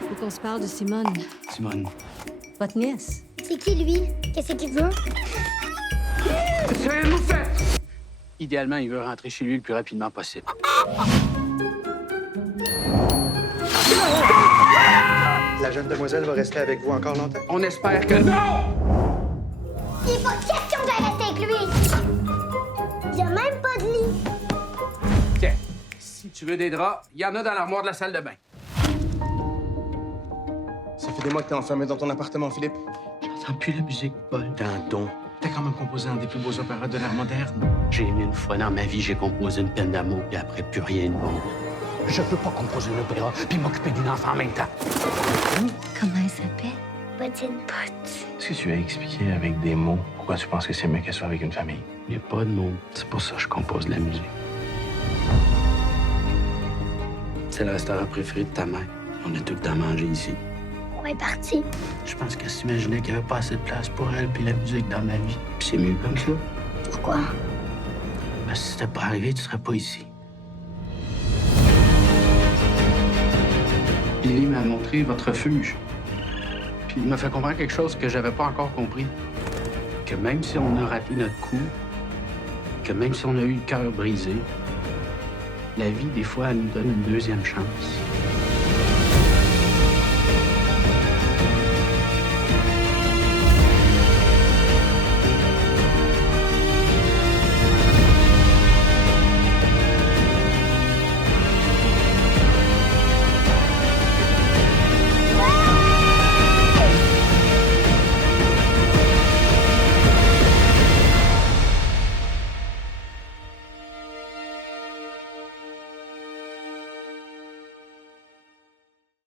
Faut qu'on se parle de Simone. Simone. Votre nièce. C'est qui, lui? Qu'est-ce qu'il veut? Laissez-nous faire! Idéalement, il veut rentrer chez lui le plus rapidement possible. La jeune demoiselle va rester avec vous encore longtemps? On espère que non! Il n'est pas question de rester avec lui! Il n'y a même pas de lit! Tiens, si tu veux des draps, il y en a dans l'armoire de la salle de bain. Ça fait des mois que t'es enfermé dans ton appartement, Philippe. J'entends plus la musique, Paul. Danton, t'as quand même composé un des plus beaux opéras de l'art moderne. J'ai aimé une fois dans ma vie, j'ai composé une peine d'amour, puis après, plus rien de bon. Je peux pas composer un opéra puis m'occuper d'une enfant en même temps. Comment elle s'appelle? Bottine. Est-ce que tu as expliqué avec des mots pourquoi tu penses que c'est mieux qu'elle soit avec une famille? Il n'y a pas de mots. C'est pour ça que je compose de la musique. C'est le restaurant préféré de ta mère. On a tout le temps mangé ici. On est parti. Je pense qu'elle s'imaginait qu'il n'y avait pas assez de place pour elle puis la musique dans ma vie. Puis c'est mieux comme ça. Pourquoi? Ben, si c'était pas arrivé, tu serais pas ici. Billy m'a montré votre refuge. Puis il m'a fait comprendre quelque chose que j'avais pas encore compris. Que même si on a raté notre coup, que même si on a eu le cœur brisé, la vie, des fois, elle nous donne une deuxième chance.